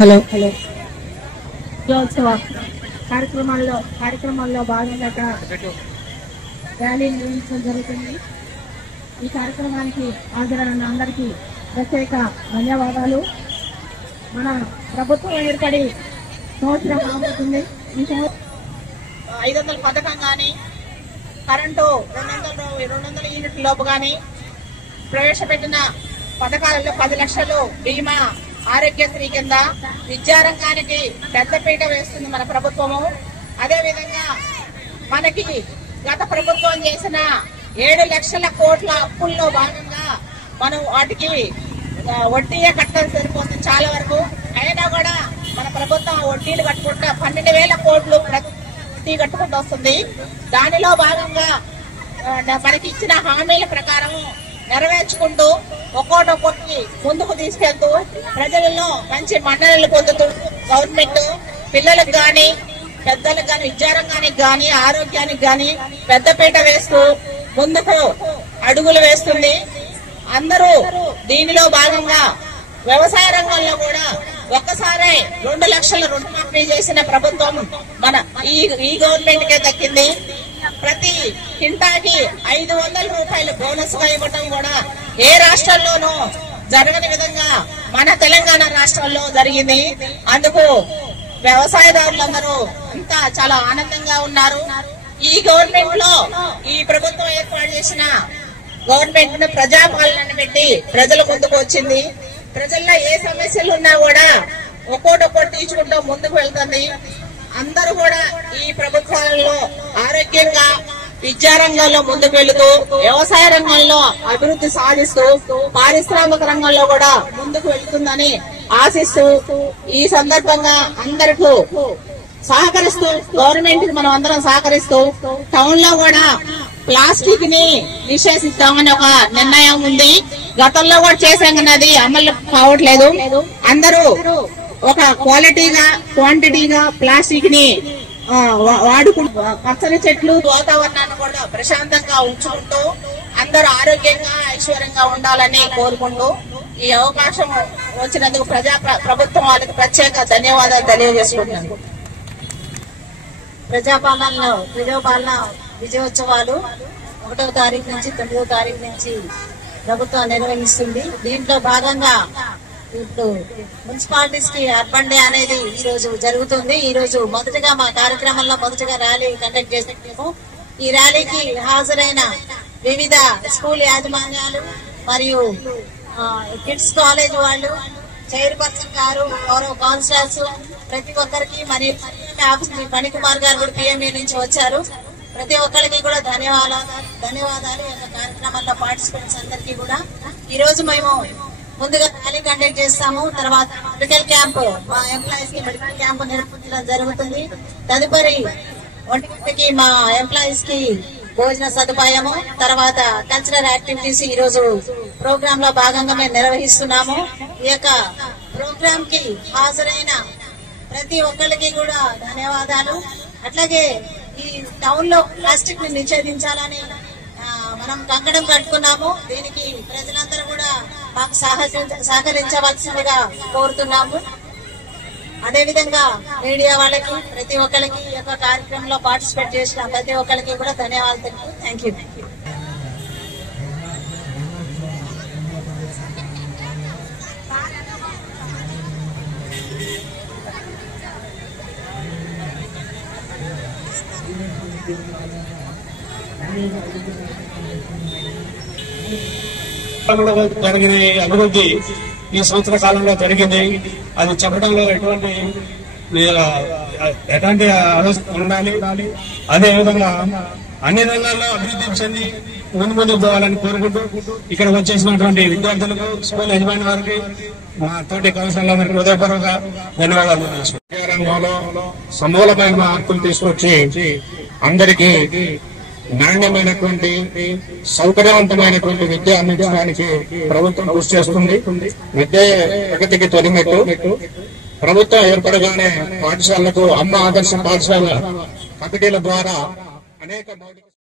Hello విజయోత్సవ కార్యక్రమాల్లో భాగంగా ర్యాలీ నిర్వహించడం జరుగుతుంది. ఈ కార్యక్రమానికి హాజరైన అందరికీ ప్రత్యేక ధన్యవాదాలు. మన ప్రభుత్వం ఏర్పడి సంవత్సరం అవుతుంది. ఈ 500 పథకం కానీ, కరెంటు 200 యూనిట్ల లోపు కానీ ప్రవేశపెట్టిన పథకాలలో 10 లక్షలు బీమా, ఆరోగ్యశ్రీ కింద విద్యారంగానికి పెద్దపీట వేస్తుంది మన ప్రభుత్వము. అదేవిధంగా మనకి గత ప్రభుత్వం చేసిన 7 లక్షల కోట్ల అప్పుల్లో భాగంగా మనం వాటికి వడ్డీయే కట్టడం సరిపోతుంది చాలా వరకు. అయినా కూడా మన ప్రభుత్వం వడ్డీలు కట్టుకుంటా 12,000 కోట్లు ప్రతి కట్టుకుంటూ వస్తుంది. దానిలో భాగంగా మనకి ఇచ్చిన హామీల ప్రకారం నెరవేర్చుకుంటూ ఒక్కొక్కటి ముందుకు తీసుకెళ్తూ ప్రజలలో మంచి మన్ననలు పొందుతూ గవర్నమెంట్ పిల్లలకు గాని, పెద్దలకు గాని, విద్యారంగానికి గాని, ఆరోగ్యానికి గాని పెద్దపీట వేస్తూ ముందుకు అడుగులు వేస్తుంది. అందరూ దీనిలో భాగంగా వ్యవసాయ రంగంలో కూడా ఒక్కసారే 2 లక్షల రుణమాఫీ చేసిన ప్రభుత్వం మన ఈ గవర్నమెంట్ కే దక్కింది. ప్రతి కింటాకి 500 రూపాయలు బోనస్ గా ఇవ్వడం కూడా ఏ రాష్ట్రంలోనూ జరగని విధంగా మన తెలంగాణ రాష్ట్రంలో జరిగింది. అందుకు వ్యవసాయదారులందరూ అంతా చాలా ఆనందంగా ఉన్నారు. ఈ గవర్నమెంట్ లో ఈ ప్రభుత్వం ఏర్పాటు చేసిన గవర్నమెంట్ ను ప్రజాపాలన పెట్టి ప్రజల ముందుకు వచ్చింది. ప్రజల్లో ఏ సమస్యలు ఉన్నా కూడా ఒక్కొక్కటి తీర్చుకుంటూ ముందుకు వెళ్తుంది. అందరూ కూడా ఈ ప్రభుత్వాలలో ఆరోగ్యంగా, విద్యారంగంలో ముందుకు వెళుతూ, వ్యవసాయ రంగంలో అభివృద్ధి సాధిస్తూ, పారిశ్రామిక రంగంలో కూడా ముందుకు వెళ్తుందని ఆశిస్తూ ఈ సందర్భంగా అందరికీ సహకరిస్తూ, గవర్నమెంట్ కి మనం అందరం సహకరిస్తూ టౌన్ లో కూడా ప్లాస్టిక్ ని నిషేధిస్తామని ఒక నిర్ణయం ఉంది. గతంలో కూడా చేసాం కానీ అది అమలు కావట్లేదు. అందరూ ఒక క్వాలిటీగా, క్వాంటిటీగా ప్లాస్టిక్ ని వాడుకుంటూ పచ్చని చెట్లు, వాతావరణాన్ని కూడా ప్రశాంతంగా ఉంచుకుంటూ అందరూ ఆరోగ్యంగా, ఐశ్వర్యంగా ఉండాలని కోరుకుంటూ ఈ అవకాశం వచ్చినందుకు ప్రభుత్వం వాళ్ళకి ప్రత్యేక ధన్యవాదాలు తెలియజేసుకుంటున్నాను. ప్రజాపాలన విజయోత్సవాలు 1వ తారీఖు నుంచి 9వ తారీఖు నుంచి ప్రభుత్వం నిర్వహిస్తుంది. దీంట్లో భాగంగా ఇప్పుడు మున్సిపాలిటీస్ కి అర్బన్ డే అనేది ఈ రోజు జరుగుతుంది. ఈ రోజు మొదటగా మా కార్యక్రమంలో ర్యాలీ కండక్ట్ చేసాము. ఈ ర్యాలీకి హాజరైన వివిధ స్కూల్ యాజమాన్యాలు మరియు కిడ్స్ కాలేజ్ వాళ్ళు, చైర్పర్సన్ గారు, గౌరవ కౌన్సిలర్స్, ప్రతి ఒక్కరికి మరియు ఆఫీస్ మణికుమార్ గారు కూడా పిఎంఏ నుంచి వచ్చారు. ప్రతి ఒక్కరికి కూడా ధన్యవాదాలు. ఈ యొక్క కార్యక్రమంలో పార్టిసిపెంట్స్ అందరికీ కూడా. ఈ రోజు మేము ముందుగా ర్యాలీ కండక్ట్ చేస్తాము. తర్వాత మెడికల్ క్యాంప్, మా ఎంప్లాయీస్ కి మెడికల్ క్యాంప్ నిర్వహించడం జరుగుతుంది. తదుపరి 1 గంటకి మా ఎంప్లాయీస్ కి భోజన సదుపాయము, తర్వాత కల్చరల్ యాక్టివిటీస్ ఈ రోజు ప్రోగ్రామ్ లో భాగంగా మేము నిర్వహిస్తున్నాము. ఈ యొక్క ప్రోగ్రామ్ కి హాజరైన ప్రతి ఒక్కరికి కూడా ధన్యవాదాలు. అట్లాగే ఈ టౌన్ లో ప్లాస్టిక్ ని నిషేధించాలని మనం కంకణం కట్టుకున్నాము. దీనికి ప్రజలందరూ కూడా మాకు సహకరించవలసిందిగా కోరుతున్నాము. అదేవిధంగా మీడియా వాళ్ళకి, ప్రతి ఒక్కరికి ఈ యొక్క కార్యక్రమంలో పార్టిసిపేట్ చేసిన ప్రతి ఒక్కరికి కూడా ధన్యవాదాలు. Thank you. జరిగిన అభివృద్ధి ఈ సంవత్సర కాలంలో జరిగింది. అది చెప్పడంలో ఎటువంటి ఆలోచన ఉండాలి. అదే విధంగా అన్ని రంగాల్లో అభివృద్ధి చెంది ముందుకు పోవాలని కోరుకుంటూ ఇక్కడ వచ్చేసినటువంటి విద్యార్థులకు, స్కూల్ యజమాని వారికి, మా తోటి కౌన్సిలర్లకు హృదయపూర్వక ధన్యవాదాలు. విద్యారంగంలో సమూలమైన మార్పులు తీసుకొచ్చి అందరికీ నాణ్యమైనటువంటి, సౌకర్యవంతమైనటువంటి విద్య అందించడానికి ప్రభుత్వం కృషి చేస్తుంది. విద్య ప్రగతికి తొలిమెట్టు. ప్రభుత్వం ఏర్పడగానే పాఠశాలకు అమ్మ ఆదర్శ పాఠశాల కమిటీల ద్వారా అనేక